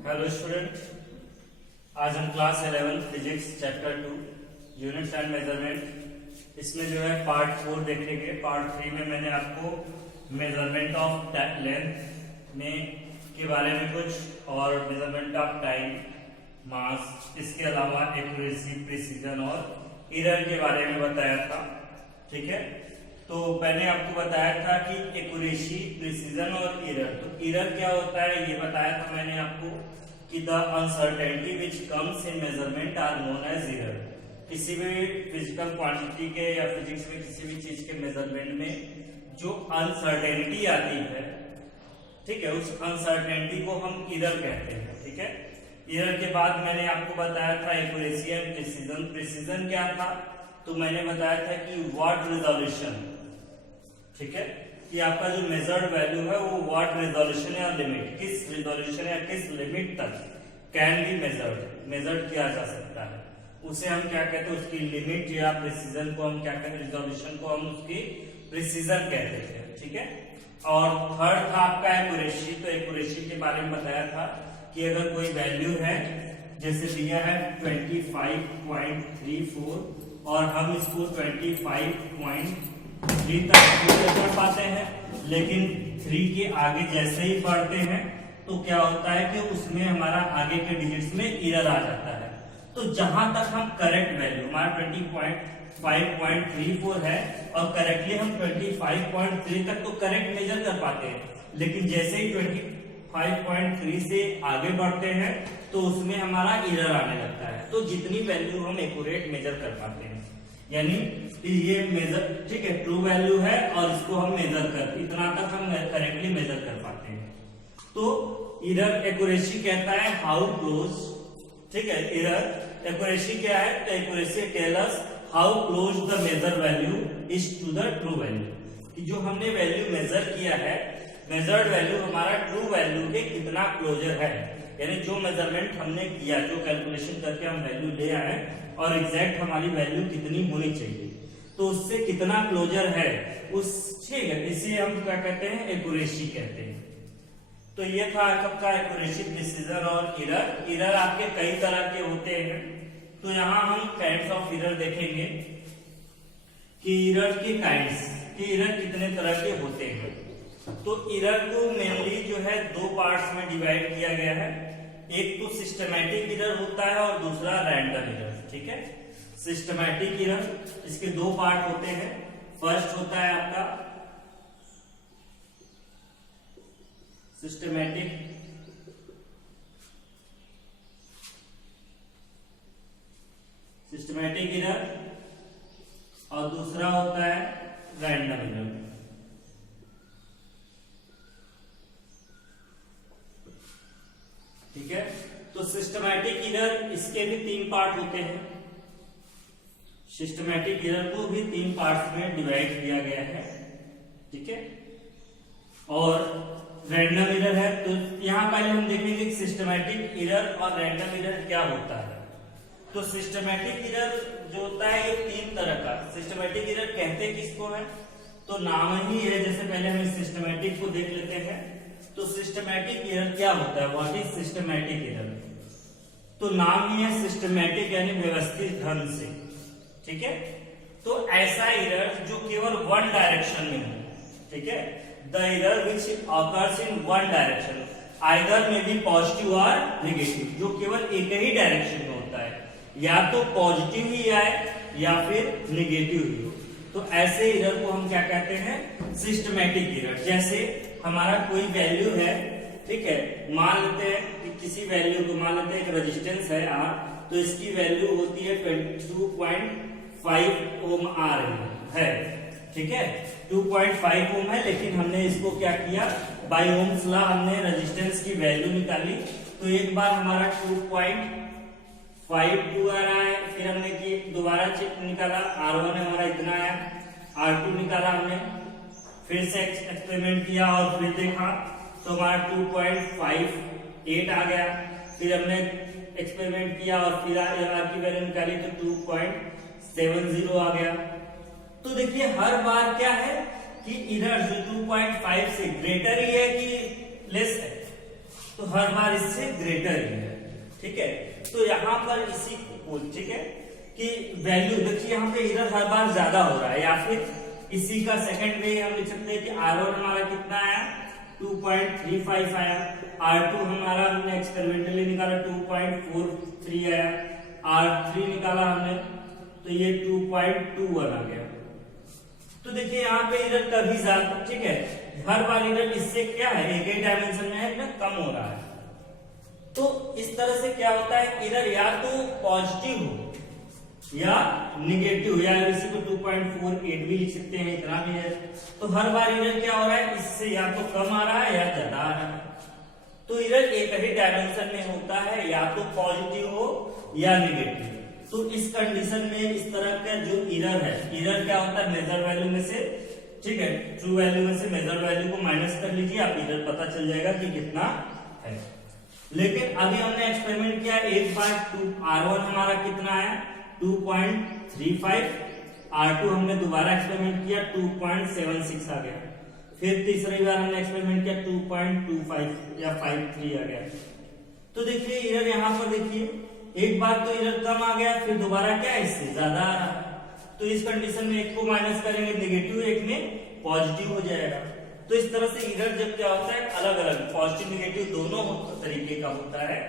Hello student, आज हम class 11 physics chapter 2 units and measurement इसमें जो है पार्ट 4 देखेंगे। पार्ट 3 में मैंने आपको मेजरमेंट ऑफ लेंथ में के बारे में कुछ और मेजरमेंट ऑफ टाइम, मास, इसके अलावा एक्यूरेसी, प्रिसीजन और एरर के बारे में बताया था। ठीक है, तो मैंने आपको बताया था कि एक्यूरेसी, प्रिसीजन और एरर। तो एरर क्या होता है ये बताया था मैंने आपको कि the uncertainty which comes in measurement are known as error. किसी भी फिजिकल क्वांटिटी के या फिजिक्स में किसी भी चीज के मेजरमेंट में जो अनसर्टेनिटी आती है, ठीक है, उस अनसर्टेनिटी को हम एरर कहते हैं। ठीक है, एरर के बाद मैंने आपको बताया था एक्यूरेसी एंड प्रिसीजन। प्रिसीजन क्या था? तो मैंने बताया था कि व्हाट रिजोल्यूशन, ठीक है, कि आपका जो मेजर्ड वैल्यू है वो व्हाट रिजोल्यूशन या लिमिट, किस रिजोल्यूशन या किस लिमिट तक कैन बी मेजर्ड किया जा सकता है, उसे हम क्या कहते हैं, उसकी लिमिट या प्रिसीजन को हम क्या कहते हैं, रिजोल्यूशन को हम उसकी प्रिसीजन कहते हैं। ठीक है, और थर्ड था आपका एक्यूरेसी। तो एक्यूरेसी के बारे में बताया था कि अगर कोई वैल्यू है, जैसे दिया है 25.34 और हम इसको 25.3 तक कर पाते हैं, लेकिन 3 के आगे जैसे ही बढ़ते हैं तो क्या होता है कि उसमें हमारा आगे के डिजिट्स में एरर आ जाता है। तो जहां तक हम करेक्ट वैल्यू, हमारा 25.34 है और करेक्टली हम 25.3 तक तो करेक्ट मेजर कर पाते हैं, लेकिन जैसे ही 25.3 से आगे बढ़ते हैं तो उसमें हमारा एरर आने लगता है। तो जितनी वैल्यू हम एक्यूरेट मेजर कर पाते हैं, यानी ये मेजर, ठीक है, ट्रू वैल्यू है और इसको हम मेजर कर, इतना तक हम करेक्टली मेजर कर पाते हैं। तो एरर एक्यूरेसी कहता है हाउ क्लोज, ठीक है, एरर एक्यूरेसी क्या है? तो accuracy tell us how close the measure value is to the true value, कि जो हमने वैल्यू मेजर किया है, मेजर्ड वैल्यू हमारा ट्रू वैल्यू के कितना क्लोजर है, यानी जो मेजरमेंट हमने किया, जो कैलकुलेशन करके हम वैल्यू ले आए और एग्जैक्ट हमारी वैल्यू कितनी होनी चाहिए, तो उससे कितना क्लोजर है उस, ठीक है, इसे हम क्या कहते हैं, एक्यूरेसी कहते हैं। तो ये था आपका एक्यूरेसी, प्रिसीजन और एरर। एरर आपके कई तरह के होते हैं, तो यहाँ हम काइंड्स ऑफ एरर देखेंगे कि एरर के काइंड्स, कि एरर कितने तरह के होते हैं। तो एरर को मेनली जो है दो पार्ट्स में डिवाइड किया गया है। एक तो सिस्टमैटिक एरर होता है और दूसरा रैंडम एरर। ठीक है, सिस्टमैटिक एरर, इसके दो पार्ट होते हैं। फर्स्ट होता है आपका सिस्टमैटिक एरर और दूसरा होता है रैंडम एरर। ठीक है, तो सिस्टमैटिक एरर, इसके भी 3 पार्ट होते हैं। सिस्टमैटिक एरर को भी 3 पार्ट्स में डिवाइड किया गया है। ठीक है, और रैंडम एरर है। तो यहां पहले हम देखेंगे कि सिस्टमैटिक एरर और रैंडम एरर क्या होता है। तो सिस्टमैटिक एरर जो होता है ये 3 तरह का। सिस्टमैटिक एरर कहते किसको है? तो नाम ही है, जैसे पहले हम सिस्टमैटिक को देख लेते हैं। तो सिस्टमैटिक एरर क्या होता है? What is systematic error? तो नाम ही है सिस्टमैटिक, यानी व्यवस्थित ढंग से। ठीक है, तो ऐसा एरर जो केवल वन डायरेक्शन में हो। ठीक है, the error which occurs in one direction either may be positive और नेगेटिव, जो केवल एक ही डायरेक्शन में होता है, या तो पॉजिटिव ही आए या फिर नेगेटिव ही हो। तो ऐसे एरर को हम क्या कहते हैं? Systematic error. जैसे हमारा कोई वैल्यू है, ठीक है, मान लेते हैं कि किसी वैल्यू को, मान लेते हैं एक रेजिस्टेंस है R, तो इसकी वैल्यू होती है 22.5 ओम आ रही है। ठीक है, 2.5 ओम है, लेकिन हमने इसको क्या किया, बाय ओम्स लॉ हमने रेजिस्टेंस की वैल्यू निकाली। तो एक बार हमारा 2.52 आ रहा है, फिर हमने की दोबारा निकाला, R1 हमारा इतना आया, R2 निकाला हमने, फिर से एक्सपेरिमेंट किया और फिर देखा तो हमारा 2.58 आ गया। फिर हमने एक्सपेरिमेंट किया और फिर आर की वैल्यू निकाली तो 2.70 आ गया। तो देखिए हर बार क्या है कि एरर जो 2.5 से ग्रेटर ही है कि लेस है, तो हर बार इससे ग्रेटर ही है। ठीक है, तो यहाँ पर इसी को, ठीक है, कि वैल्यू देखिए यहाँ पे इधर हर बार ज्यादा हो रहा है, या फिर इसी का सेकंड वे हम लिख सकते हैं कि R1 हमारा कितना आया 2.35 आया, R2 हमारा हमने एक्सपेरिमेंटली निकाला 2.43 आया, R3 निकाला हमने तो ये 2.21 आ गया। तो देखिए यहाँ पे इधर कभी ज्यादा, ठीक है, हर बार इधर इससे क्या है एक ही डायमेंशन में है ना, कम हो रहा है। तो इस तरह से क्या होता है, इधर या तो पॉजिटिव हो या निगेटिव, या इसी को 2.48 भी लिख सकते हैं, इतना भी है। तो हर बार इधर क्या हो रहा है, इससे या तो कम आ रहा है या ज्यादा आ रहा है। तो इधर एक ही डायमेंशन में होता है, या तो पॉजिटिव हो या निगेटिव। तो इस कंडीशन में इस तरह का जो एरर है, एरर क्या होता है, मेजर वैल्यू में से, ठीक है, ट्रू वैल्यू में से मेजर वैल्यू को माइनस कर लीजिए, आप इधर पता चल जाएगा कि कितना है। लेकिन अभी हमने एक्सपेरिमेंट किया, एक बार R1 हमारा कितना आया 2.35, R2 हमने दोबारा एक्सपेरिमेंट किया 2.76 आ गया, फिर तीसरी बार हमने एक्सपेरिमेंट किया 2.25 या 53 आ गया। तो देखिए इधर यहाँ पर देखिए एक बार तो इधर कम आ गया, फिर दोबारा क्या इससे ज्यादा आ रहा है। तो इस कंडीशन में एक को माइनस करेंगे नेगेटिव, एक में पॉजिटिव हो जाएगा। तो इस तरह से इधर जब क्या होता है, अलग अलग पॉजिटिव निगेटिव दोनों तरीके का होता है।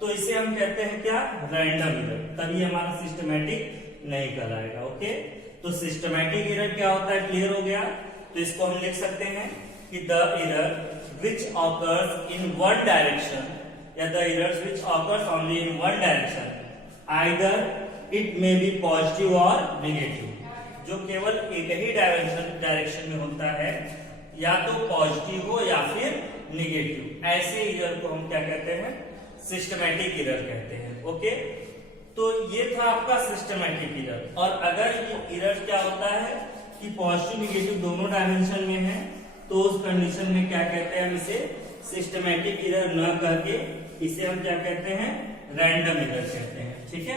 तो इसे हम कहते हैं क्या, रैंडम एरर, तभी हमारा सिस्टमैटिक नहीं कहलाएगा। ओके, तो सिस्टमैटिक एरर क्या होता है, क्लियर हो गया। तो इसको हम लिख सकते हैं कि the error which occurs in one direction, या the errors which occurs only in one direction, either it may be positive or negative, जो केवल एक ही डायरेक्शन में होता है, या तो पॉजिटिव हो या फिर निगेटिव। ऐसे एरर को हम क्या कहते हैं, सिस्टमैटिक एरर कहते हैं। ओके, तो ये था आपका सिस्टमैटिक एरर। और अगर ये एरर क्या होता है कि पॉजिटिव निगेटिव दोनों डायमेंशन में है, तो उस कंडीशन में क्या कहते हैं, हम इसे सिस्टमैटिक एरर न करके इसे हम क्या कहते हैं, रैंडम एरर कहते हैं। ठीक है,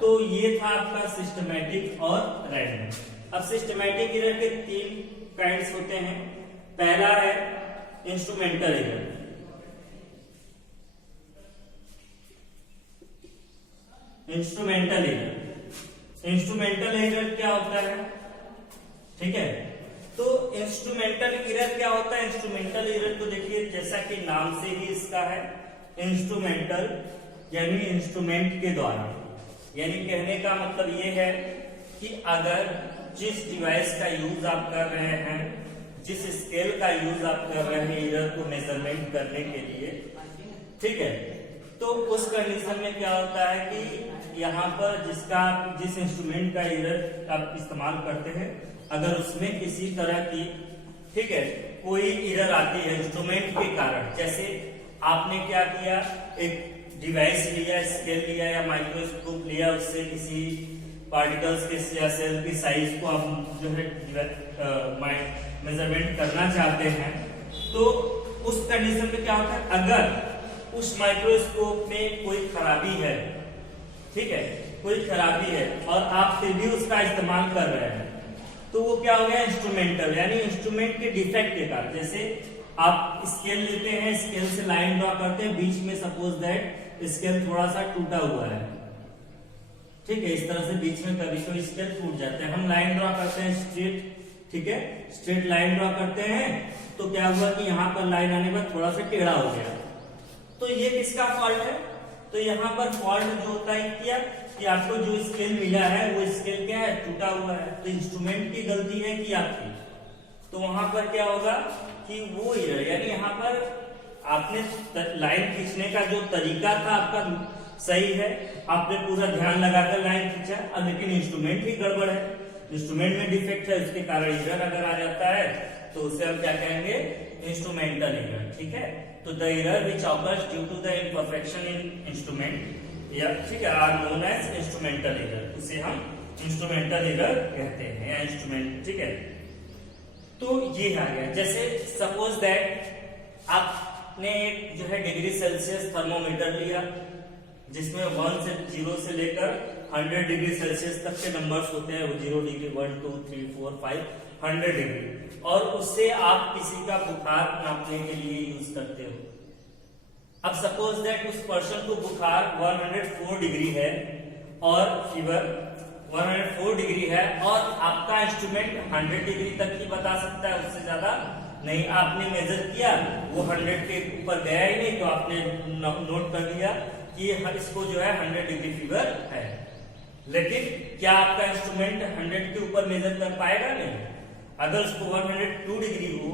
तो ये था आपका सिस्टमैटिक और रैंडम। अब सिस्टमैटिक एरर के 3 काइंड्स होते हैं। पहला है instrumental error. Instrumental error, instrumental error क्या होता है, ठीक है। तो इंस्ट्रूमेंटल एरर क्या होता है, इंस्ट्रूमेंटल एरर को देखिए जैसा कि नाम से ही इसका है, इंस्ट्रूमेंटल यानी इंस्ट्रूमेंट के द्वारा, यानी कहने का मतलब ये है कि अगर जिस डिवाइस का यूज आप कर रहे हैं, जिस स्केल का यूज आप कर रहे हैं एरर को मेजरमेंट करने के लिए, ठीक है, तो उस कंडीशन में क्या होता है कि यहाँ पर जिस इंस्ट्रूमेंट का एरर आप इस्तेमाल करते हैं, अगर उसमें किसी तरह की, ठीक है, कोई एरर आती है इंस्ट्रूमेंट के कारण, जैसे आपने क्या किया, एक डिवाइस लिया, स्केल लिया या माइक्रोस्कोप लिया, उससे किसी पार्टिकल्स के या सेल की साइज को आप जो है मेजरमेंट करना चाहते हैं, तो उस कंडीशन में क्या होता है, अगर उस माइक्रोस्कोप में कोई खराबी है, ठीक है, कोई खराबी है और आप फिर भी उसका इस्तेमाल कर रहे हैं, तो वो क्या हो गया, इंस्ट्रूमेंटल, यानी इंस्ट्रूमेंट के डिफेक्ट के कारण। जैसे आप स्केल लेते हैं, स्केल से लाइन ड्रॉ करते हैं, बीच में सपोज दैट स्केल थोड़ा सा टूटा हुआ है, ठीक है, इस तरह से बीच में कभी कोई स्केल टूट जाता है, हम लाइन ड्रॉ करते हैं स्ट्रेट, ठीक है, स्ट्रेट लाइन ड्रॉ करते हैं, तो क्या हुआ कि यहाँ पर लाइन आने पर थोड़ा सा टेढ़ा हो गया, तो ये किसका फॉल्ट है, तो यहाँ पर फॉल्ट जो होता है क्या कि आपको जो स्केल मिला है वो स्केल क्या है, टूटा हुआ है, तो इंस्ट्रूमेंट की गलती है कि आपकी, तो वहां पर क्या होगा कि वो एरर, यानी यहाँ पर आपने लाइन खींचने का जो तरीका था आपका सही है, आपने पूरा ध्यान लगाकर लाइन खींचा, अब लेकिन इंस्ट्रूमेंट ही गड़बड़ है, इंस्ट्रूमेंट में डिफेक्ट है, उसके कारण एरर अगर आ जाता है तो उसे हम क्या कहेंगे, इंस्ट्रूमेंटल एरर। ठीक है, तो the error which occurs due to the imperfection in instrument, या ठीक है, are known as instrumental error, उसे हम इंस्ट्रूमेंटल एरर कहते हैं, या इंस्ट्रूमेंट, ठीक है। तो ये आ गया, जैसे सपोज दैट आपने एक जो है डिग्री सेल्सियस थर्मोमीटर लिया, जिसमें 0 से लेकर 100 डिग्री सेल्सियस तक के नंबर्स होते हैं, 0 डिग्री 1 2 3 4 5 100 डिग्री, और उससे आप किसी का बुखार नापने के लिए यूज करते हो, अब सपोज दैट उस पर्सन को बुखार 104 डिग्री है और फीवर 104 डिग्री है और आपका इंस्ट्रूमेंट 100 डिग्री तक ही बता सकता है, उससे ज्यादा नहीं। आपने मेजर किया, वो 100 के ऊपर गया ही नहीं, तो आपने नोट कर लिया कि इसको जो है 100 डिग्री फीवर है। लेकिन क्या आपका इंस्ट्रूमेंट 100 के ऊपर मेजर कर पाएगा? नहीं। अगर उसको 102 डिग्री हो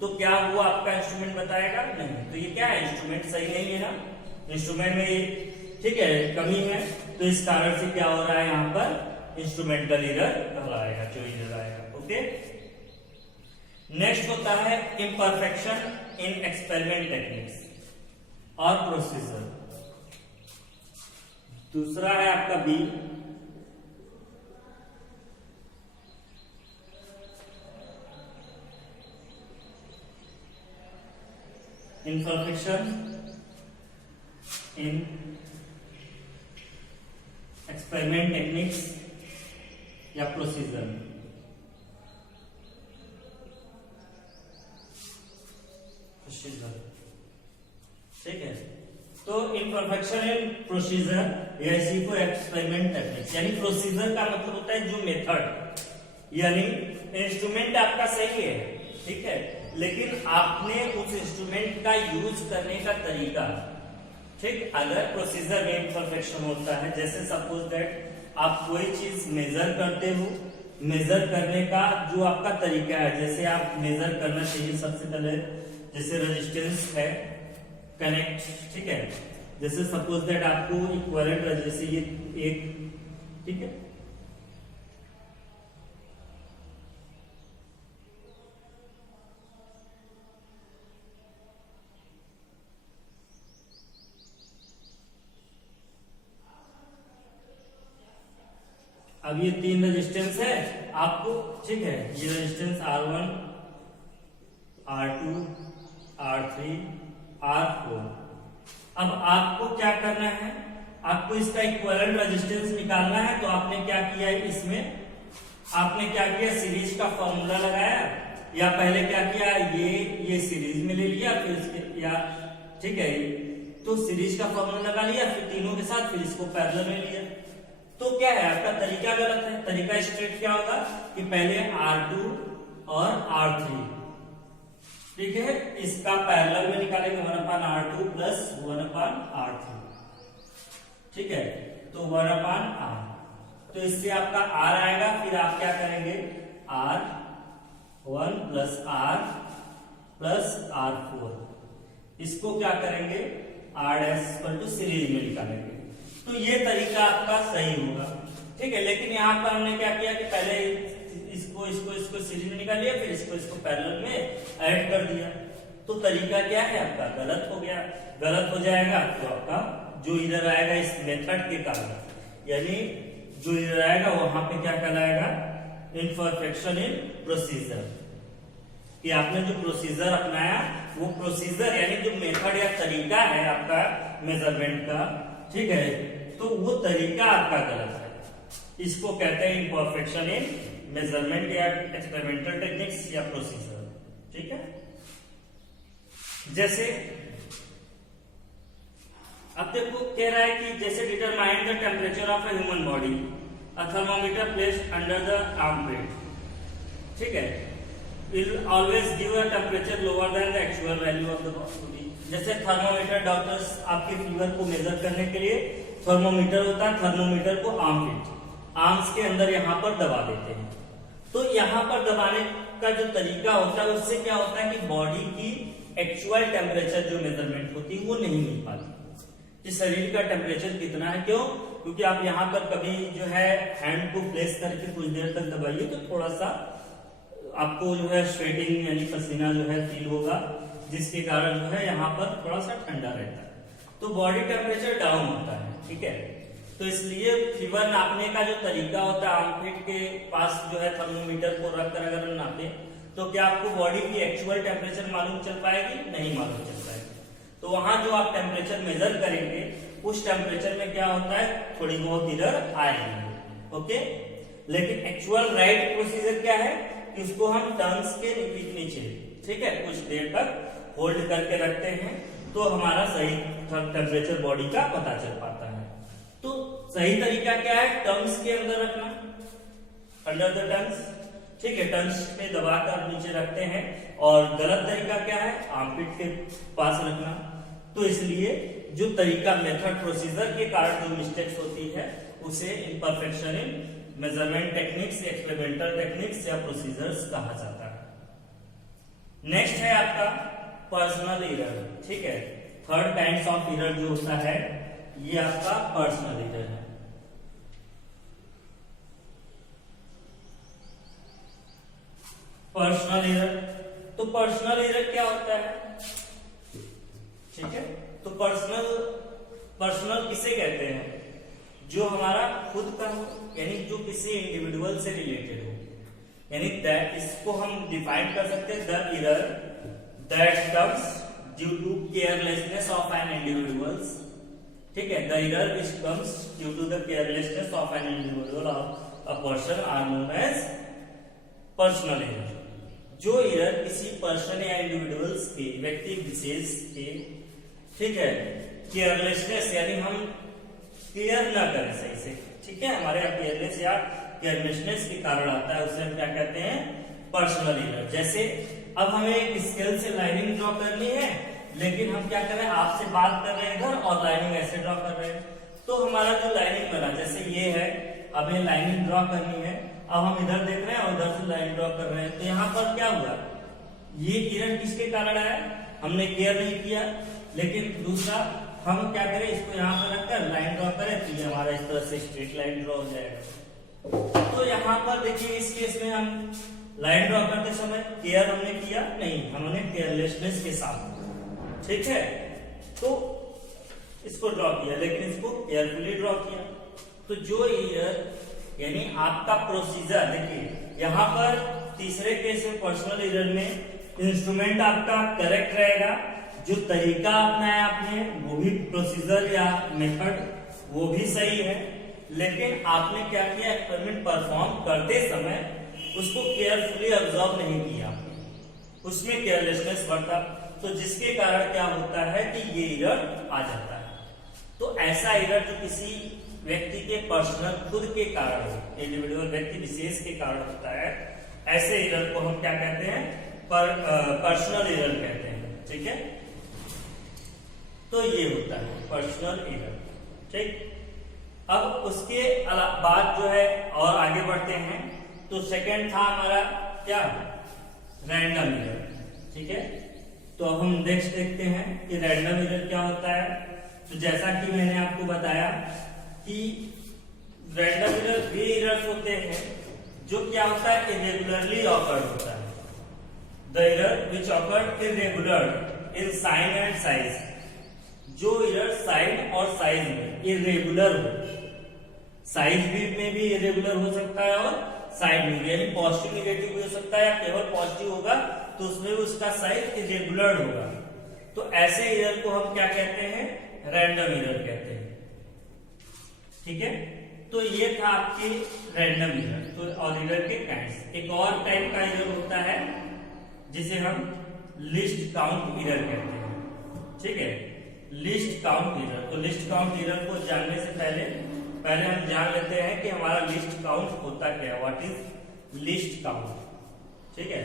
तो क्या वो आपका इंस्ट्रूमेंट बताएगा? नहीं। तो ये क्या है? इंस्ट्रूमेंट सही नहीं है ना, इंस्ट्रूमेंट में ये ठीक है कमी है, तो इस कारण से क्या हो रहा है, यहाँ पर इंस्ट्रूमेंटल एरर कहलाएगा, जो एरर आएगा। ओके, नेक्स्ट होता है इम्परफेक्शन इन एक्सपेरिमेंट टेक्निक्स और प्रोसीजर। दूसरा है आपका B, imperfection in experiment techniques या प्रोसीजर। ठीक है, तो इम्परफेक्शन इन प्रोसीजर या इसी को एक्सपेरिमेंट टेक्निक्स, यानी प्रोसीजर का मतलब होता है जो मेथड, यानी इंस्ट्रूमेंट आपका सही है, ठीक है, लेकिन आपने उस इंस्ट्रूमेंट का यूज करने का तरीका, ठीक। अगर प्रोसीजर में इम्परफेक्शन होता है, जैसे सपोज दैट आप कोई चीज मेजर करते हो, मेजर करने का जो आपका तरीका है, जैसे आप मेजर करना चाहिए सबसे पहले, जैसे रेजिस्टेंस है, कनेक्ट, ठीक है, जैसे सपोज दैट आपको इक्विवेलेंट, जैसे ये एक, ठीक है, अब ये 3 रेजिस्टेंस है आपको, ठीक है, ये resistance R1, R2, R3, R4। अब आपको क्या करना है, आपको इसका इक्विवेलेंट रेजिस्टेंस निकालना है, तो आपने क्या किया है, इसमें आपने क्या किया, सीरीज का फॉर्मूला लगाया, या पहले क्या किया, ये सीरीज में ले लिया, फिर इसके या ठीक है, तो सीरीज का फॉर्मूला लगा लिया, फिर तीनों के साथ, फिर इसको पैरेलल में लिया। तो क्या है, आपका तरीका गलत है। तरीका स्ट्रेट क्या होगा कि पहले R2 और R3, ठीक है, इसका पैरेलल में निकालेंगे 1/R2 प्लस 1/R3, ठीक है, तो 1/R, तो इससे आपका R आएगा, फिर आप क्या करेंगे, R1 plus R plus R4, इसको क्या करेंगे, R' सीरीज में निकालेंगे। तो ये तरीका आपका सही होगा, ठीक है, लेकिन यहाँ पर हमने क्या किया कि पहले इसको सीरीज में निकाल लिया, फिर इसको पैरेलल में ऐड कर दिया, तो तरीका क्या है आपका गलत हो गया। गलत हो जाएगा तो आपका जो एरर आएगा इस मेथड के कारण, यानी जो एरर आएगा वहां पे क्या कहलाएगा, इम्परफेक्शन इन प्रोसीजर, कि आपने जो प्रोसीजर अपनाया, वो प्रोसीजर यानी जो मेथड या तरीका है आपका मेजरमेंट का, ठीक है, तो वो तरीका आपका गलत है। इसको कहते हैं इम्परफेक्शन इन मेजरमेंट या एक्सपेरिमेंटल टेक्निक्स या प्रोसीजर, ठीक है। जैसे अब देखो कह रहा है कि जैसे determine the temperature of a human body, a thermometer placed under the armpit, ठीक है, will always give a temperature lower than the actual value of the body. जैसे थर्मोमीटर, डॉक्टर्स आपके फीवर को मेजर करने के लिए थर्मोमीटर होता है, थर्मोमीटर को आर्म्स के अंदर यहाँ पर दबा देते हैं, तो यहाँ पर दबाने का जो तरीका होता है उससे क्या होता है कि बॉडी की एक्चुअल टेम्परेचर जो मेजरमेंट होती है वो नहीं मिल पाती, कि शरीर का टेम्परेचर कितना है। क्यों? क्योंकि आप यहाँ पर कभी जो है हैंड को प्लेस करके कुछ देर तक दबाइए तो थोड़ा सा आपको जो है स्वेटिंग यानी पसीना जो है फील होगा, जिसके कारण जो है यहाँ पर थोड़ा सा ठंडा रहता है, तो बॉडी टेम्परेचर डाउन होता है, ठीक है। तो इसलिए फीवर नापने का जो तरीका होता है, आर्मपिट के पास जो है थर्मोमीटर को रखकर अगर हम नापे तो क्या आपको बॉडी की एक्चुअल टेम्परेचर मालूम चल पाएगी? नहीं मालूम चल पाएगी। तो वहां जो आप टेम्परेचर मेजर करेंगे उस टेम्परेचर में क्या होता है, थोड़ी बहुत एरर आएगी, ओके। लेकिन एक्चुअल राइट प्रोसीजर क्या है कि उसको हम टंग्स के नीचे, ठीक है, कुछ देर तक होल्ड करके रखते हैं, तो हमारा सही टेम्परेचर बॉडी का पता चल पाता है। तो सही तरीका क्या है, टर्म्स के अंदर रखना, अंडर द टर्म्स, ठीक है, टर्म्स पे दबाकर नीचे रखते हैं। और गलत तरीका क्या है, आर्मपिट के पास रखना। तो इसलिए जो तरीका, मेथड, प्रोसीजर के कारण जो मिस्टेक्स होती है उसे imperfection in measurement techniques, experimental techniques या प्रोसीजर्स कहा जाता है। नेक्स्ट है आपका पर्सनल एरर, ठीक है। थर्ड काइंड ऑफ एरर जो होता है ये आपका पर्सनल एरर है। पर्सनल एरर, तो पर्सनल एरर क्या होता है, ठीक है। तो पर्सनल किसे कहते हैं, जो हमारा खुद का हो, यानी जो किसी इंडिविजुअल से रिलेटेड हो, यानी दैट, इसको हम डिफाइन कर सकते हैं, the error that comes due to carelessness of an individuals, ठीक है। The error which comes due to the carelessness of an individual और a person are known as personal error. जो एरर किसी पर्सन या individuals के, व्यक्ति विशेष के, ठीक है, केयरलेसनेस यानी हम केयर ना करें सही से, ठीक है, हमारे यहाँ केयरलेस या केयरलेसनेस के कारण आता है, उसे हम क्या कहते हैं, पर्सनल एरर। जैसे अब हमें एक स्केल से लाइनिंग ड्रॉ करनी है, लेकिन हम क्या कर रहे हैं, आपसे बात कर रहे हैं इधर और लाइनिंग ऐसे ड्रॉ कर रहे हैं, तो हमारा जो लाइनिंग बना, जैसे ये है, अब ये लाइनिंग ड्रॉ करनी है, अब हम इधर देख रहे हैं और उधर से लाइन ड्रॉ कर रहे हैं, तो यहाँ पर क्या हुआ, ये एरर किसके कारण आया, हमने केयर नहीं किया। लेकिन दूसरा, हम क्या करें, इसको यहाँ पर रखकर लाइन ड्रॉ करें, तो ये हमारा इस तरह से स्ट्रेट लाइन ड्रॉ हो जाएगा। तो यहाँ पर देखिए, इस केस में हम लाइन ड्रॉ करते समय केयर हमने किया नहीं, हमने केयरलेसनेस के साथ, ठीक है, तो इसको ड्रॉ किया, लेकिन इसको केयरफुली ड्रॉ किया। तो जो एरर, यानी आपका प्रोसीजर, देखिए यहाँ पर तीसरे केस में पर्सनल एरर में इंस्ट्रूमेंट आपका करेक्ट रहेगा, जो तरीका अपनाया आपने वो भी प्रोसीजर या मेथड वो भी सही है, लेकिन आपने क्या किया, एक्सपेरिमेंट परफॉर्म करते समय उसको केयरफुली ऑब्जर्व नहीं किया, उसमें केयरलेसनेस बढ़ता, तो जिसके कारण क्या होता है कि ये एरर आ जाता है। तो ऐसा एरर जो किसी व्यक्ति के पर्सनल खुद के कारण हो, इंडिविजुअल व्यक्ति विशेष के कारण होता है, ऐसे एरर को हम क्या कहते हैं, पर्सनल एरर कहते हैं, ठीक है। तो ये होता है पर्सनल एरर, ठीक। अब उसके बाद जो है और आगे बढ़ते हैं, तो सेकंड था हमारा क्या, रैंडम एरर, ठीक है। तो अब हम नेक्स्ट देखते हैं कि रैंडम एरर क्या होता है। तो जैसा कि मैंने आपको बताया कि रैंडम एरर वे एरर्स होते हैं जो क्या होता है, इरेगुलरली ऑकर्ड होता है। The error which occurred irregular in sign and size, जो एरर साइन और साइज में इरेगुलर हो, साइज में भी इरेगुलर हो सकता है और साइड में भी, यानी पॉजिटिव नेगेटिव भी हो सकता है, या केवल पॉजिटिव होगा तो उसमें उसका साइज इरेगुलर होगा, तो ऐसे एरर को हम क्या कहते हैं, रैंडम एरर कहते हैं, ठीक है। तो ये था आपकी रैंडम एरर। तो और एरर के काइंड्स, एक और टाइप का एरर होता है जिसे हम लिस्ट काउंट एरर कहते हैं, ठीक है, लिस्ट काउंट एरर। तो लिस्ट काउंट एरर को जानने से पहले हम जान लेते हैं कि हमारा लिस्ट काउंट होता क्या है, व्हाट इज लिस्ट काउंट, ठीक है।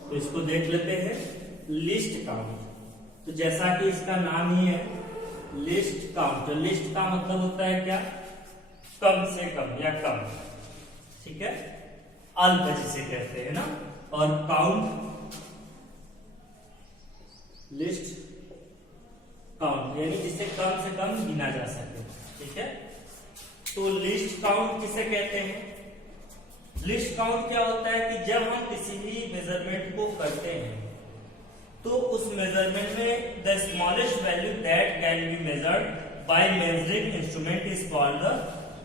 तो इसको देख लेते हैं, लिस्ट काउंट। तो जैसा कि इसका नाम ही है लिस्ट काउंट, तो लिस्ट का मतलब होता है क्या, कम से कम या कम, ठीक है, अल्प जिसे कहते हैं ना, और काउंट, लिस्ट काउंट यानी जिसे कम से कम गिना जा सके, ठीक है। तो लिस्ट काउंट किसे कहते हैं, लिस्ट काउंट क्या होता है कि जब हम किसी भी मेजरमेंट को करते हैं तो उस मेजरमेंट में the smallest value that can be measured by measuring instrument is called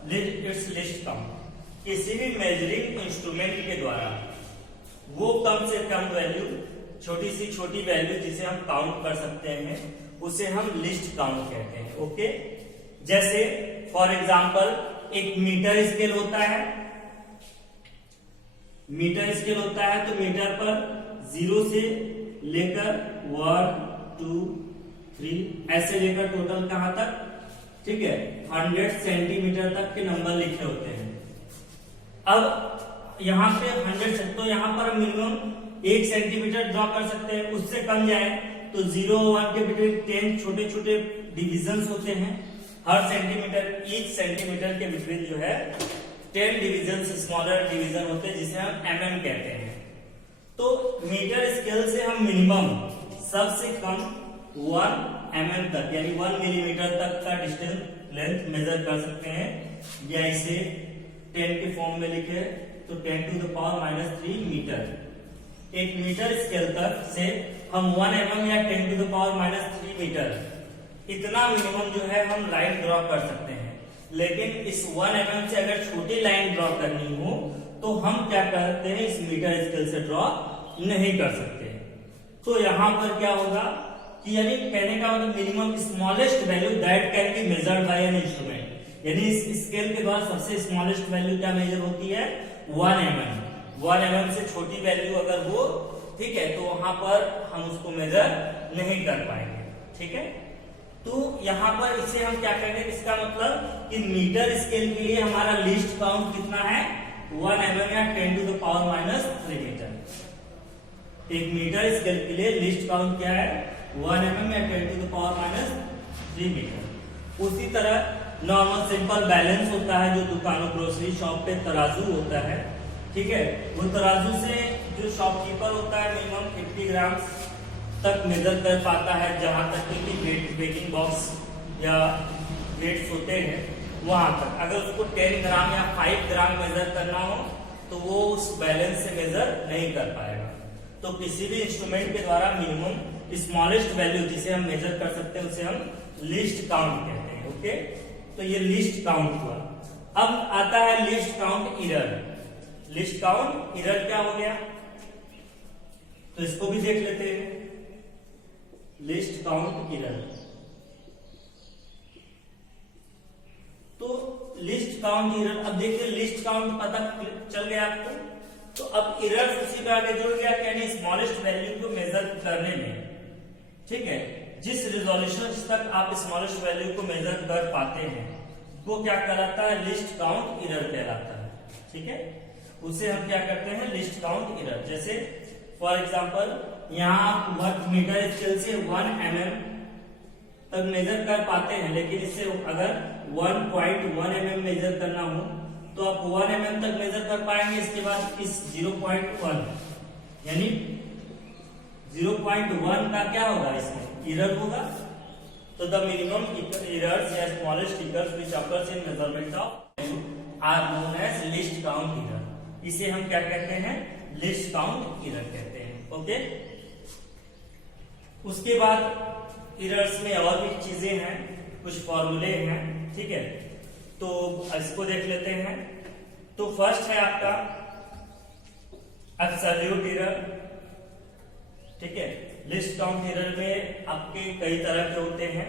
the it's list count. किसी भी मेजरिंग इंस्ट्रूमेंट के द्वारा वो कम से कम वैल्यू, छोटी से छोटी वैल्यू जिसे हम काउंट कर सकते हैं उसे हम लिस्ट काउंट कहते हैं, ओके। जैसे फॉर एग्जांपल एक मीटर स्केल होता है, मीटर स्केल होता है, तो मीटर पर 0 से लेकर 1 2 3 ऐसे लेकर टोटल कहां तक, ठीक है, 100 सेंटीमीटर तक के नंबर लिखे होते हैं। अब यहाँ पे 100, तो यहाँ पर मिनिमम 1 सेंटीमीटर ड्रॉ कर सकते हैं। उससे कम जाए तो 0 और 1 के बिटवीन 10 छोटे छोटे डिविजन्स होते हैं। हर सेंटीमीटर, ईच सेंटीमीटर के बिटवीन जो है 10 डिविजन, स्मॉलर डिवीजन होते हैं जिसे हम mm कहते हैं। तो मीटर स्केल से हम मिनिमम सबसे कम 1 mm तक यानी 1 मिलीमीटर तक का डिस्टेंस लेंथ मेजर कर सकते हैं, या इसे 10 के फॉर्म में लिखे तो 10 टू द पावर -3 मीटर। एक मीटर स्केल तक से हम 1 mm या 10 टू द पावर -3 मीटर इतना मिनिमम जो है हम लाइन ड्रॉ कर सकते हैं। लेकिन इस 1 mm से अगर छोटी लाइन ड्रॉ करनी हो तो हम क्या करते हैं, इस मीटर स्केल से ड्रॉ नहीं कर सकते। तो यहाँ पर क्या होगा कि यानी कहने का मतलब minimum smallest value that can be measured by an instrument, यानी इस स्केल के बाद सबसे स्मॉलेस्ट वैल्यू क्या मेजर होती है, 1 mm। 1 mm से छोटी वैल्यू अगर हो, ठीक है, तो वहां पर हम उसको मेजर नहीं कर पाएंगे, ठीक है। तो यहाँ पर इसे हम क्या कहेंगे, इसका मतलब कि मीटर स्केल के लिए हमारा लिस्ट काउंट कितना है, 1 mm या 10 टू द पावर -3 मीटर। एक मीटर स्केल के लिए लिस्ट काउंट क्या है, 1 mm या 10 टू द पावर -3 मीटर। उसी तरह नॉर्मल सिंपल बैलेंस होता है जो दुकानों, ग्रोसरी शॉप पे तराजू होता है, ठीक है। वो तराजू से जो शॉपकीपर होता है मिनिमम 50 ग्राम तक मेजर कर पाता है, जहां तक कि वेट बेकिंग बॉक्स या वेट्स होते हैं वहां तक। अगर उसको 10 ग्राम या 5 ग्राम मेजर करना हो तो वो उस बैलेंस से मेजर नहीं कर पाएगा। तो किसी भी इंस्ट्रूमेंट के द्वारा मिनिमम स्मॉलेस्ट वैल्यू जिसे हम मेजर कर सकते हैं उसे हम लिस्ट काउंट कहते हैं, ओके। तो ये लिस्ट काउंट हुआ। अब आता है list count error. List count error क्या हो गया, तो इसको भी देख लेते हैं। लिस्ट काउंट एरर, तो लिस्ट काउंट एरर, अब देखिए लिस्ट काउंट पता चल गया आपको। तो अब एरर उसी का आगे जुड़ गया, यानी स्मॉलेस्ट वैल्यू को मेजर करने में, ठीक है, जिस रिजोल्यूशन तक आप स्मॉलेस्ट वैल्यू को मेजर कर पाते हैं वो क्या कहलाता है, लिस्ट काउंट एरर कहलाता है, ठीक है। उसे हम क्या करते हैं, लिस्ट काउंट एरर। जैसे फॉर एग्जांपल यहाँ आप मीटर स्केल से 1 mm तक मेजर कर पाते हैं, लेकिन इससे अगर 1.1 mm मेजर करना हो तो आप 1 mm तक मेजर कर पाएंगे। इसके बाद इस 0.1 यानी 0.1 का क्या होगा, इसमें एरर होगा। तो द मिनिमम एरर्स या smallest errors which occurs in measurement of are known as least count error. इसे हम क्या कहते हैं, लिस्ट काउंट एरर कहते हैं, ओके। उसके बाद एरर्स में और भी चीजें हैं, कुछ फॉर्मूले हैं, ठीक है। तो इसको देख लेते हैं। तो फर्स्ट है आपका एब्सोल्यूट एरर, ठीक है। लिस्ट काउंट एरर में आपके कई तरह के होते हैं।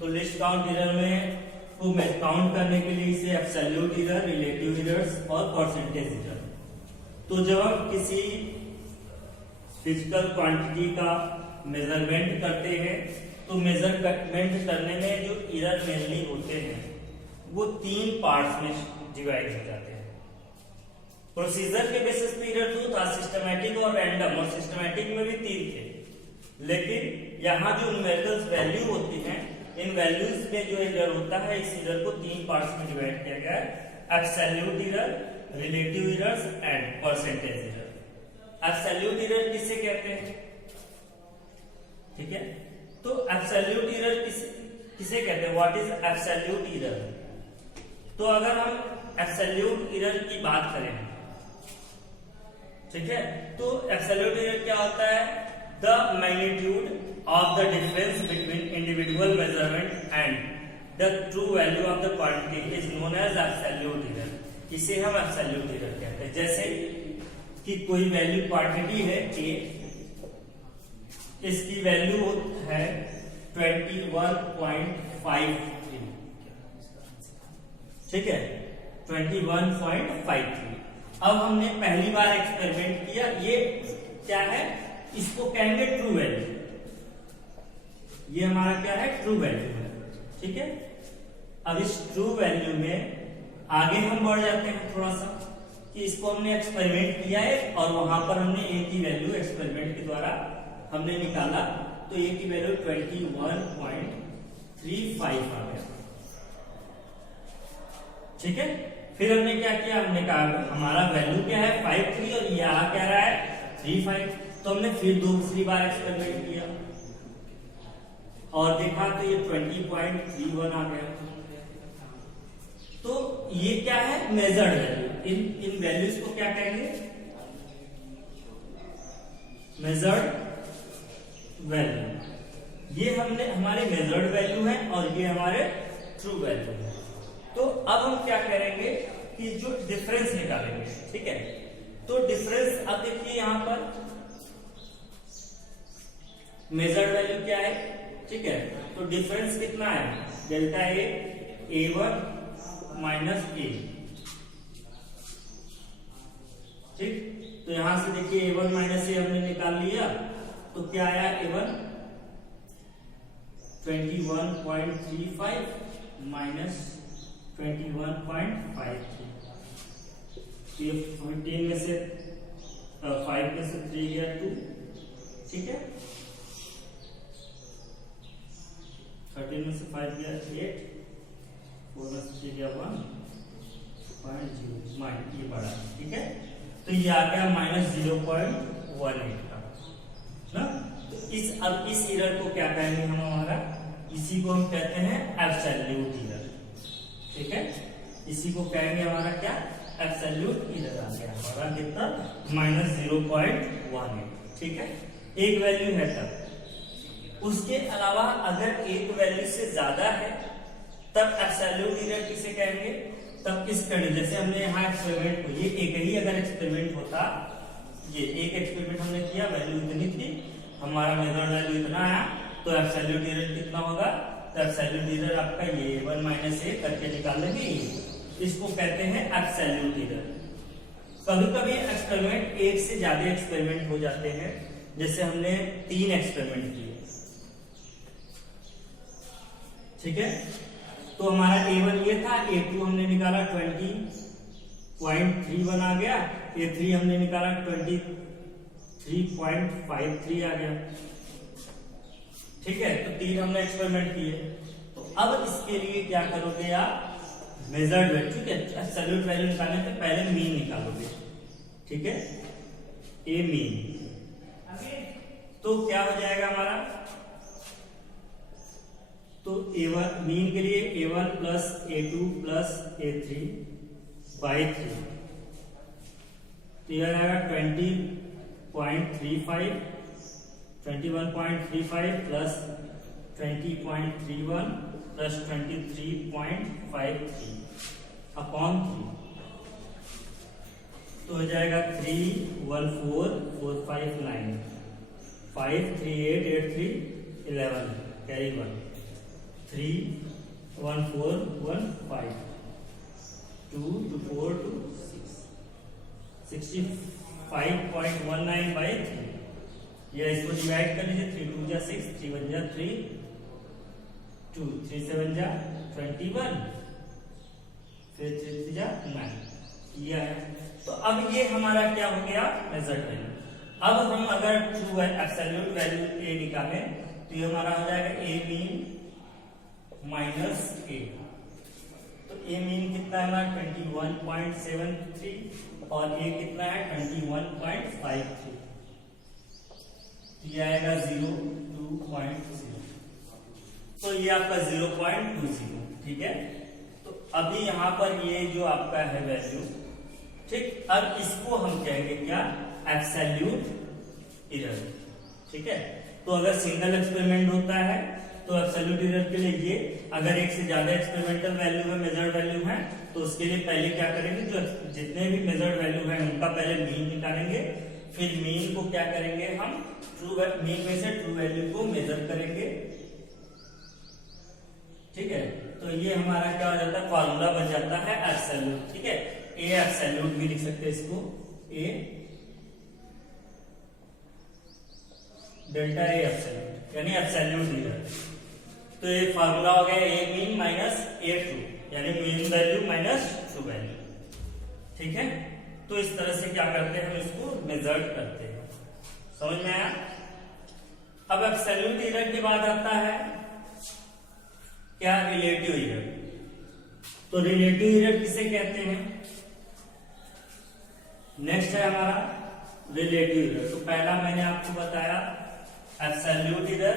तो लिस्ट काउंट एरर में को काउंट करने के लिए इसे एब्सोल्यूट एरर, रिलेटिव एरर्स और परसेंटेज एरर। तो जब हम किसी फिजिकल क्वांटिटी का मेजरमेंट करते हैं तो मेजरमेंट करने में जो एरर मेनली होते हैं वो 3 पार्ट्स में डिवाइड हो जाते हैं। प्रोसीजर के बेसिस पे एरर 2 था, सिस्टमैटिक और रैंडम, और सिस्टमैटिक में भी 3 थे। लेकिन यहाँ जो न्यूमेरिकल वैल्यू होती हैं, इन वैल्यूज में जो एरर होता है, इस एरर को 3 पार्ट्स में डिवाइड किया गया है, absolute error, relative errors and percentage error. Absolute error किसे कहते हैं, ठीक है। तो एब्सोल्यूट एरर किसे कहते हैं, व्हाट इज एब्सोल्यूट एरर। तो अगर हम एब्सोल्यूट एरर की बात करें, ठीक है, तो एब्सोल्यूट एरर क्या होता है, the magnitude of the difference between individual measurement and the true value of the quantity is known as absolute error. इसे हम एब्सोल्यूट एरर कहते हैं। जैसे कि कोई वैल्यू क्वांटिटी है a, इसकी वैल्यू है 21.53, ठीक है, 21.53। अब हमने पहली बार एक्सपेरिमेंट किया, ये क्या है, इसको कहेंगे ट्रू वैल्यू। ये हमारा क्या है, ट्रू वैल्यू है। ठीक है, अब इस ट्रू वैल्यू में आगे हम बढ़ जाते हैं थोड़ा सा, कि इसको हमने एक्सपेरिमेंट किया है और वहां पर हमने ए की वैल्यू एक्सपेरिमेंट के द्वारा हमने निकाला, तो ए की वैल्यू 21.35 आ गया। ठीक है, फिर हमने क्या किया, हमने कहा हमारा वैल्यू क्या है 53 और ये आ क्या रहा है 35, तो हमने फिर दूसरी बार एक्सपेरिमेंट किया और देखा तो ये 20.31 आ गया। तो ये क्या है, मेजर्ड वैल्यू। इन वैल्यूज को क्या कहेंगे, मेजर्ड वैल्यू। ये हमने हमारे मेजर्ड वैल्यू है और ये हमारे ट्रू वैल्यू है। तो अब हम क्या करेंगे कि जो डिफरेंस निकालेंगे। ठीक है, तो डिफरेंस अब देखिए यहां पर मेजर्ड वैल्यू क्या है। ठीक है, तो डिफरेंस कितना है, डेल्टा A1 माइनस A। ठीक, तो यहां से देखिए A1 माइनस A हमने निकाल लिया, तो क्या आया A1 21.35 माइनस 21.53। ये 15 में से 5 में से 3 गया 2। ठीक है, 13 में से 5 गया 8, 4 में से 3 गया 1.0 माइनस ये बड़ा। ठीक है, तो ये आ गया -0.18 का ना। तो अब इस एरर को क्या कहेंगे हम, हमारा इसी को हम कहते हैं एब्सोल्यूट एरर। ठीक है, इसी को कहेंगे हमारा क्या, एब्सोल्यूट एरर आ गया हमारा कितना, -0.18। ठीक है, एक वैल्यू है तब। उसके अलावा अगर एक वैल्यू से ज्यादा है तब एब्सोल्यूट एरर किसे कहेंगे, तब इस कंडीशन, जैसे हमने यहाँ एक्सपेरिमेंट को, ये एक ही अगर एक्सपेरिमेंट होता, ये एक एक्सपेरिमेंट हमने किया, वैल्यू इतनी थी, हमारा मेजर्ड वैल्यू इतना आया, तो एब्सोल्यूट एरर कितना होगा, तो एब्सोल्यूट एरर आपका ये A1 माइनस A करके निकाल लेंगे, इसको कहते हैं एब्सोल्यूट एरर। कभी कभी एक्सपेरिमेंट एक से ज्यादा एक्सपेरिमेंट हो जाते हैं, जैसे हमने 3 एक्सपेरिमेंट किए। ठीक है, तो हमारा A1 ये था, A2 हमने निकाला 20.31 आ गया, A3 हमने निकाला 23.53 आ गया। ठीक है, तो 3 हमने एक्सपेरिमेंट किए। तो अब इसके लिए क्या करोगे आप, मेजर्ड वैल्यू। ठीक है, एब्सोल्यूट वैल्यू निकालने से पहले मीन निकालोगे। ठीक है, ए मीन, तो क्या हो जाएगा हमारा, तो A1 मीन के लिए A1 plus A2 plus A3 by 3, तो यह आएगा 21.35 प्लस 20.31 प्लस 23.53 अपॉन 3, तो हो जाएगा 314,459 53883 11 कैरी 1 31415 2 to 4 to 6 65.19 by 3। या इसको डिवाइड कर लीजिए, 3 2 जा 6, 3 1 जा 3, 2 3 7 जा 21, फिर 3 3 जा 9 किया है। तो अब ये हमारा क्या हो गया, मेजर्ड वैल्यू। अब हम अगर ट्रू एब्सोल्यूट वैल्यू ए निकालें, तो ये हमारा हो जाएगा ए मीन माइनस ए। तो ए मीन कितना है हमारा 21.73 और ए कितना है 21.53, तो ये आएगा 0.2। तो ये आपका 0.20। ठीक है, तो अभी यहां पर ये जो आपका है वैल्यू, ठीक, अब इसको हम कहेंगे क्या, एब्सोल्यूट एरर। ठीक है, तो अगर सिंगल एक्सपेरिमेंट होता है तो एब्सोल्यूट एरर के लिए ये, अगर एक से ज्यादा एक्सपेरिमेंटल वैल्यू है, मेजर्ड वैल्यू है, तो उसके लिए पहले क्या करेंगे, जो जितने भी मेजर्ड वैल्यू है उनका पहले मीन निकालेंगे, फिर मीन को क्या करेंगे हम, ट्रू मीन में से ट्रू वैल्यू को मेजर करेंगे। ठीक है, तो ये हमारा क्या हो जाता है, फॉर्मूला बन जाता है एब्सोल्यूट। ठीक है, ए एब्सोल्यूट भी लिख सकते हैं इसको, ए डेल्टा ए एब्सोल्यूट यानी एब्सोल्यूट एरर। तो ये फार्मूला हो गया ए मीन माइनस ए ट्रू यानी mean value minus true value. ठीक है, तो इस तरह से क्या करते हैं हम इसको मेजर करते हैं। समझ में आया? अब एब्सोल्यूट एरर के बाद आता है क्या? Relative error. तो रिलेटिव एरर किसे कहते हैं? नेक्स्ट है हमारा रिलेटिव एरर। तो पहला मैंने आपको बताया एब्सोल्यूट एरर,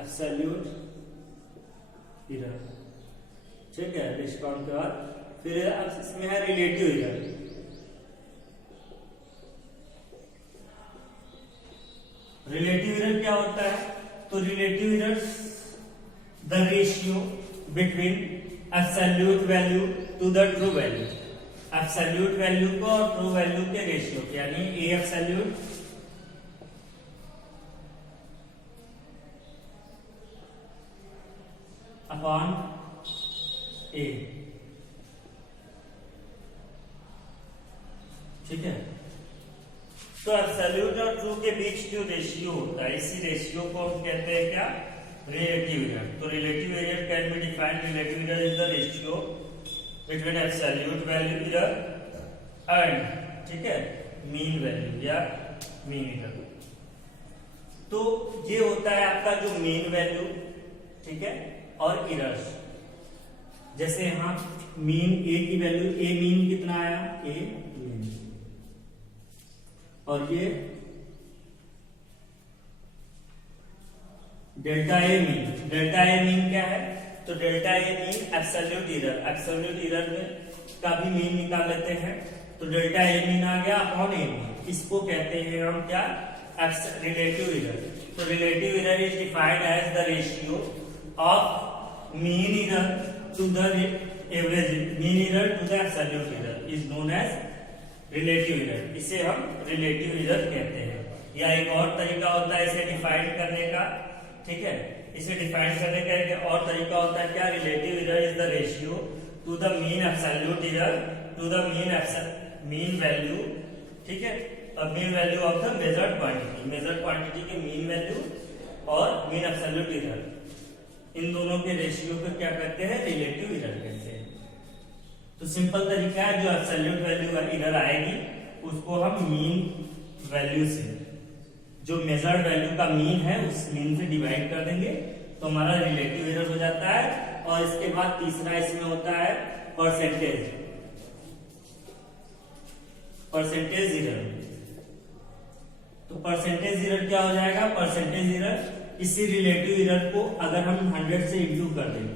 एब्सोल्यूट एरर। ठीक है, डिस्काउंट के बाद फिर इसमें है रिलेटिव एरर। रिलेटिव एरर क्या होता है? तो relative error the ratio between absolute value to the true value. Absolute value को और ट्रू वैल्यू के रेशियो यानी ए एब्सोल्यूट अपॉन ए। ठीक है, तो एब्सोल्यूट और ट्रू के बीच जो रेशियो होता है इसी रेशियो को हम कहते हैं क्या? Relative error. तो relative error can be defined, relative error is the ratio between absolute value error and, ठीक है, मीन वैल्यू या मीन एरर। तो ये होता है आपका जो मीन वैल्यू, ठीक है, और एरर्स। जैसे यहां मीन ए की वैल्यू, ए मीन कितना आया? A mean. और ये delta A mean. Delta A mean क्या है? तो delta A mean absolute error. Absolute error में का भी मीन निकाल लेते हैं। तो डेल्टा ए मीन आ गया अपॉन ए मीन। इसको कहते हैं हम क्या? Relative error. तो relative error is defined as the ratio of mean error to the average, mean error to the absolute error is known as relative error. इसे हम relative error कहते हैं। या एक और तरीका होता है इसे डिफाइन करने का, ठीक है, इसे डिफाइन करने का एक और तरीका होता है क्या? Relative error is the ratio to the mean absolute error to the mean value, ठीक है, अब mean value of the measured quantity. Measured quantity के मीन वैल्यू और मीन एब्सोल्यूट एरर, इन दोनों के रेशियो को क्या कहते हैं? रिलेटिव एरर कहते हैं। तो सिंपल तरीका है, जो एब्सोल्यूट वैल्यू एरर आएगी उसको हम मीन वैल्यू से, जो मेजर्ड वैल्यू का मीन है उस मीन से डिवाइड कर देंगे तो हमारा रिलेटिव एरर हो जाता है। और इसके बाद तीसरा इसमें होता है परसेंटेज, परसेंटेज एरर। तो परसेंटेज एरर क्या हो जाएगा? परसेंटेज एरर इसी रिलेटिव एरर को अगर हम 100 से इंटू कर दें,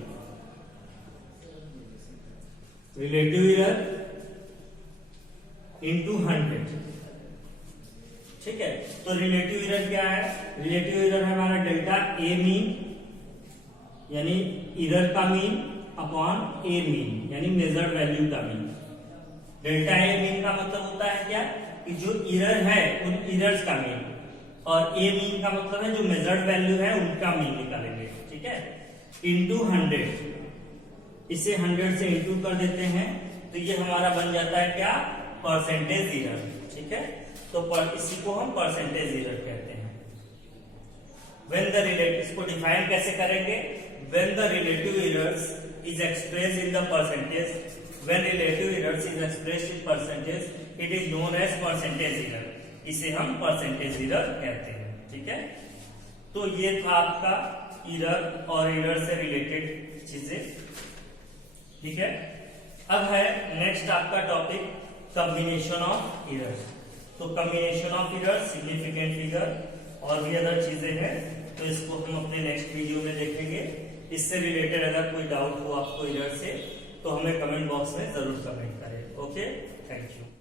रिलेटिव एरर इंटू 100, ठीक है। तो रिलेटिव एरर क्या है? रिलेटिव एरर है हमारा डेल्टा ए मीन यानी एरर का मीन अपॉन ए मीन यानी मेजर्ड वैल्यू का मीन। डेल्टा ए मीन का मतलब होता है क्या? कि जो एरर है उन एरर्स का मीन, और ए मीन का मतलब है जो मेजर्ड वैल्यू है उनका मीन निकालेंगे, ठीक है, इंटू 100। इसे 100 से इंटू कर देते हैं तो ये हमारा बन जाता है क्या? परसेंटेज एरर, ठीक है। तो इसी को हम परसेंटेज एरर कहते हैं। When the relative, इसको डिफाइन कैसे करेंगे? When the relative errors is expressed in the percentage, when relative errors is expressed in percentage, it is known as percentage error. इसे हम परसेंटेज एरर कहते हैं, ठीक है। तो ये था आपका एरर और एरर से रिलेटेड चीजें, ठीक है। अब है नेक्स्ट आपका टॉपिक कॉम्बिनेशन ऑफ एरर्स। तो combination of errors, significant figure और भी अदर चीजें हैं, तो इसको हम अपने नेक्स्ट वीडियो में देखेंगे। इससे रिलेटेड अगर कोई डाउट हो आपको एरर से तो हमें कमेंट बॉक्स में जरूर कमेंट करें। Okay, thank you.